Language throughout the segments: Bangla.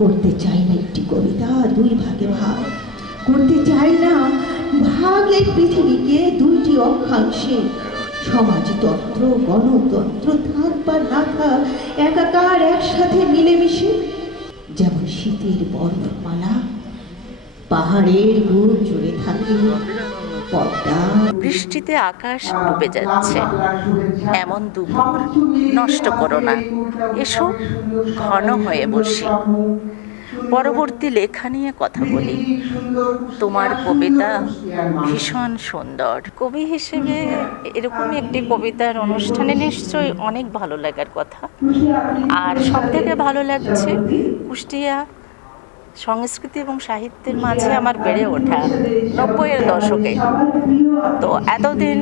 করতে চাই না একটি কবিতা দুই ভাগে ভাগ, করতে চাই না ভাগের পৃথিবীকে দুইটি অক্ষাংশে। সমাজতন্ত্র গণতন্ত্র থাক বা না থাক, একাকার একসাথে মিলেমিশে। যেমন শীতের বরফমালা পাহাড়ের বুক জুড়ে থাকে, পদ্মা বৃষ্টিতে আকাশ ডুবে যাচ্ছে, এমন দুপুর নষ্ট করো না, এসো ঘন হয়ে বসি। পরবর্তী লেখা নিয়ে কথা বলি। তোমার কবিতা ভীষণ সুন্দর। কবি হিসেবে এরকম একটি কবিতার অনুষ্ঠানে নিশ্চয়ই অনেক ভালো লাগার কথা। আর সব থেকে ভালো লাগছে কুষ্টিয়া সংস্কৃতি এবং সাহিত্যের মাঝে আমার বেড়ে ওঠা 90-এর দশকে। তো এতদিন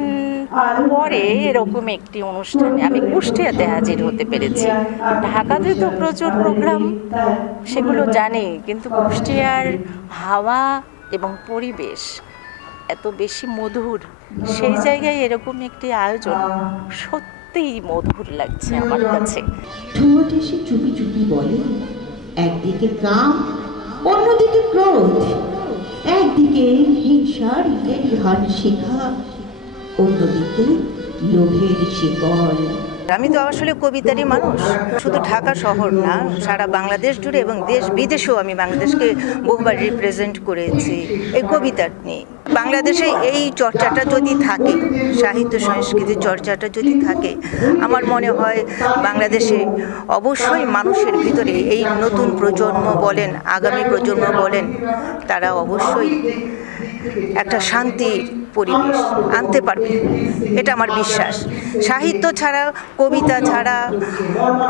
পরে এরকম একটি অনুষ্ঠানে আমি কুষ্টিয়াতে হাজির হতে পেরেছি। ঢাকাতে তো প্রচুর প্রোগ্রাম, সেগুলো জানি, কিন্তু কুষ্টিয়ার হাওয়া এবং পরিবেশ এত বেশি মধুর, সেই জায়গায় এরকম একটি আয়োজন সত্যিই মধুর লাগছে আমার কাছে। ঠোঁট এসে চুপি চুপি বলে, একদিকে কাম অন্যদিকে ক্রোধ, একদিকে হিংসার লেলিহান শিখা, অন্যদিকে লোভের শিকল। আমি তো আসলে কবিতারই মানুষ, শুধু ঢাকা শহর না, সারা বাংলাদেশ জুড়ে এবং দেশ বিদেশেও আমি বাংলাদেশকে বহুবার রিপ্রেজেন্ট করেছি এই কবিতার নিয়ে। বাংলাদেশে এই চর্চাটা যদি থাকে, সাহিত্য সংস্কৃতির চর্চাটা যদি থাকে, আমার মনে হয় বাংলাদেশে অবশ্যই মানুষের ভিতরে এই নতুন প্রজন্ম বলেন, আগামী প্রজন্ম বলেন, তারা অবশ্যই একটা শান্তির পরিবেশ আনতে পারবে, এটা আমার বিশ্বাস। সাহিত্য ছাড়া, কবিতা ছাড়া,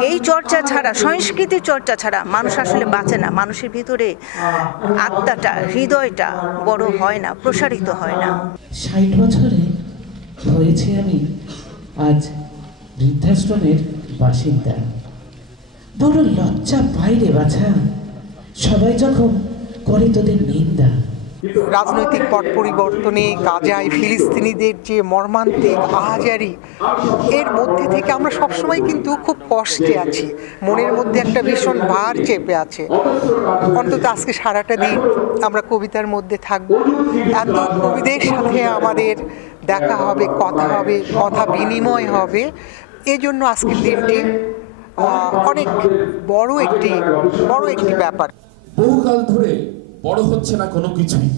এই চর্চা ছাড়া, সংস্কৃতির চর্চা ছাড়া মানুষ আসলে বাঁচে না। মানুষের ভিতরে আত্মাটা, হৃদয়টা বড় হয় না, প্রসারিত হয় না। 60 বছরে হয়েছে আমি আজ বৃদ্ধাশ্রমের বাসিন্দা। বড় লজ্জা পাই রে বাছা, সবাই যখন করে তোদের নিন্দা। রাজনৈতিক পট পরিবর্তনে গাজায় ফিলিস্তিনিদের যে মর্মান্তিক আহাজারি, এর মধ্যে থেকে আমরা সবসময় কিন্তু খুব কষ্টে আছি, মনের মধ্যে একটা ভীষণ ভার চেপে আছে। অন্তত আজকে সারাটা দিন আমরা কবিতার মধ্যে থাকবো, এত কবিদের সাথে আমাদের দেখা হবে, কথা বিনিময় হবে। এজন্য আজকের দিনটি অনেক বড় একটি ব্যাপার। বহুকাল ধরে বড় হচ্ছে না কোনো কিছুই,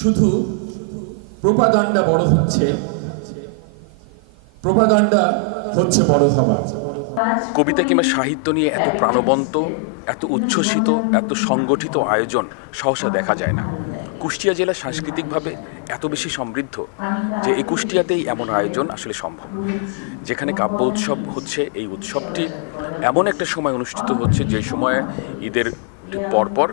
শুধু প্রোপাগান্ডা বড় হচ্ছে, প্রোপাগান্ডা হচ্ছে বড় হওয়া। কবিতা কিংবা সাহিত্য নিয়ে এত প্রাণবন্ত, এত উচ্ছ্বসিত, এত সংগঠিত আয়োজন সহসা দেখা যায় না। কুষ্টিয়া জেলা সাংস্কৃতিকভাবে এত বেশি সমৃদ্ধ যে এই কুষ্টিয়াতেই এমন আয়োজন আসলে সম্ভব, যেখানে কাব্য উৎসব হচ্ছে। এই উৎসবটি এমন একটা সময় অনুষ্ঠিত হচ্ছে যে সময়ে ঈদের পরপর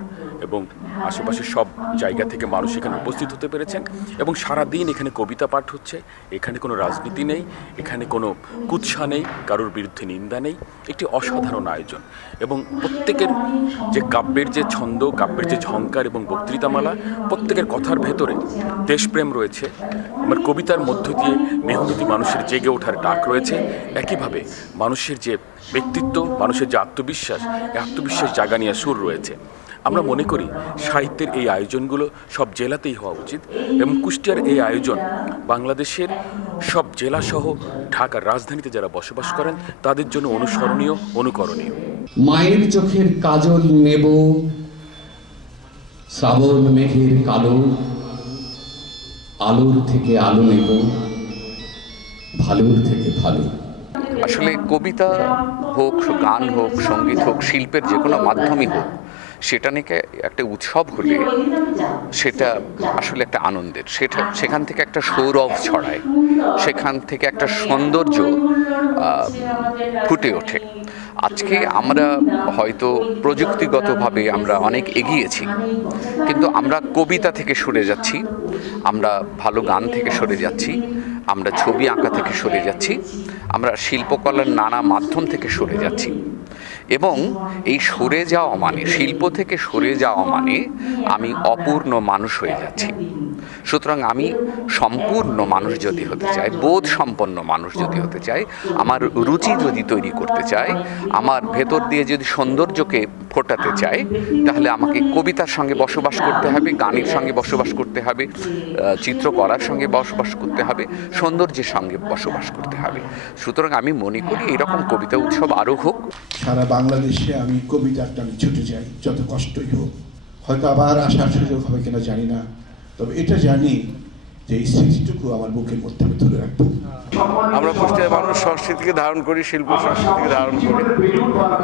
এবং আশেপাশের সব জায়গা থেকে মানুষ এখানে উপস্থিত হতে পেরেছেন এবং সারাদিন এখানে কবিতা পাঠ হচ্ছে। এখানে কোনো রাজনীতি নেই, এখানে কোনো কুৎসা নেই, কারোর বিরুদ্ধে নিন্দা নেই। একটি অসাধারণ আয়োজন এবং প্রত্যেকের যে কাব্যের যে ছন্দ, কাব্যের যে ঝংকার এবং বক্তৃতামালা, প্রত্যেকের কথার ভেতরে দেশপ্রেম রয়েছে। আমার কবিতার মধ্য দিয়ে মেহনতি মানুষের জেগে ওঠার ডাক রয়েছে। একইভাবে মানুষের যে ব্যক্তিত্ব, মানুষের যে আত্মবিশ্বাস, এই আত্মবিশ্বাস জাগানিয়া সুর রয়েছে। আমরা মনে করি সাহিত্যের এই আয়োজনগুলো সব জেলাতেই হওয়া উচিত এবং কুষ্টিয়ার এই আয়োজন বাংলাদেশের সব জেলাসহ ঢাকার রাজধানীতে যারা বসবাস করেন তাদের জন্য অনুসরণীয়, অনুকরণীয়। মায়ের চোখের কাজল নেব, শ্রাবণ মেঘের কালো, আলোর থেকে আলো নেব, ভালোর থেকে ভালো। আসলে কবিতা হোক, গান হোক, সঙ্গীত হোক, শিল্পের যে কোনো মাধ্যমই হোক, সেটা নিয়ে একটা উৎসব হলে সেটা আসলে একটা আনন্দের, সেখান থেকে একটা সৌরভ ছড়ায়, সেখান থেকে একটা সৌন্দর্য ফুটে ওঠে। আজকে আমরা হয়তো প্রযুক্তিগতভাবে আমরা অনেক এগিয়েছি, কিন্তু আমরা কবিতা থেকে সরে যাচ্ছি, আমরা ভালো গান থেকে সরে যাচ্ছি, আমরা ছবি আঁকা থেকে সরে যাচ্ছি, আমরা শিল্পকলার নানা মাধ্যম থেকে সরে যাচ্ছি। এবং এই সরে যাওয়া মানে, শিল্প থেকে সরে যাওয়া মানে আমি অপূর্ণ মানুষ হয়ে যাচ্ছি। সুতরাং আমি সম্পূর্ণ মানুষ যদি হতে চাই, বোধ সম্পন্ন মানুষ যদি হতে চাই, আমার রুচি যদি তৈরি করতে চাই, আমার ভেতর দিয়ে যদি সৌন্দর্যকে ফোটাতে চাই, তাহলে আমাকে কবিতার সঙ্গে বসবাস করতে হবে, গানের সঙ্গে বসবাস করতে হবে, চিত্রকলার সঙ্গে বসবাস করতে হবে, সৌন্দর্যের সঙ্গে বসবাস করতে হবে। সুতরাং আমি মনে করি এরকম কবিতা উৎসব আরও হোক। সারা বাংলাদেশে আমি কবিতার টানে ছুটে যাই, যত কষ্টই হোক। হয়তো আবার আসার সুযোগ হবে কিনা জানি না, তবে এটা জানি যে এই স্মৃতিটুকু আমার বুকের মধ্যে আমি ধরে রাখবো। আমরা কুষ্টিয়ার মানুষ সংস্কৃতিকে ধারণ করি, শিল্প সংস্কৃতিকে ধারণ করি।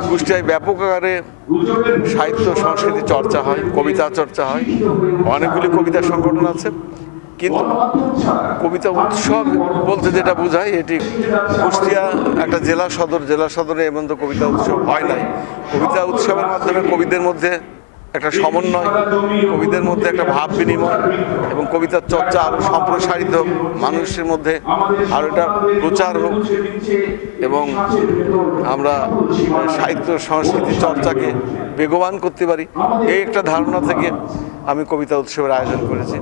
কুষ্টিয়ায় ব্যাপক আকারে সাহিত্য সংস্কৃতি চর্চা হয়, কবিতা চর্চা হয়, অনেকগুলি কবিতা সংগঠন আছে। কিন্তু কবিতা উৎসব বলতে যেটা বোঝায়, এটি কুষ্টিয়া একটা জেলা সদরে এমন তো কবিতা উৎসব হয় নাই। কবিতা উৎসবের মাধ্যমে কবিদের মধ্যে একটা সমন্বয়, কবিদের মধ্যে একটা ভাব বিনিময় এবং কবিতার চর্চা আরও সম্প্রসারিত হোক, মানুষের মধ্যে আরও এটা প্রচার হোক এবং আমরা সাহিত্য সংস্কৃতি চর্চাকে বেগবান করতে পারি, এই একটা ধারণা থেকে আমি কবিতা উৎসবের আয়োজন করেছি।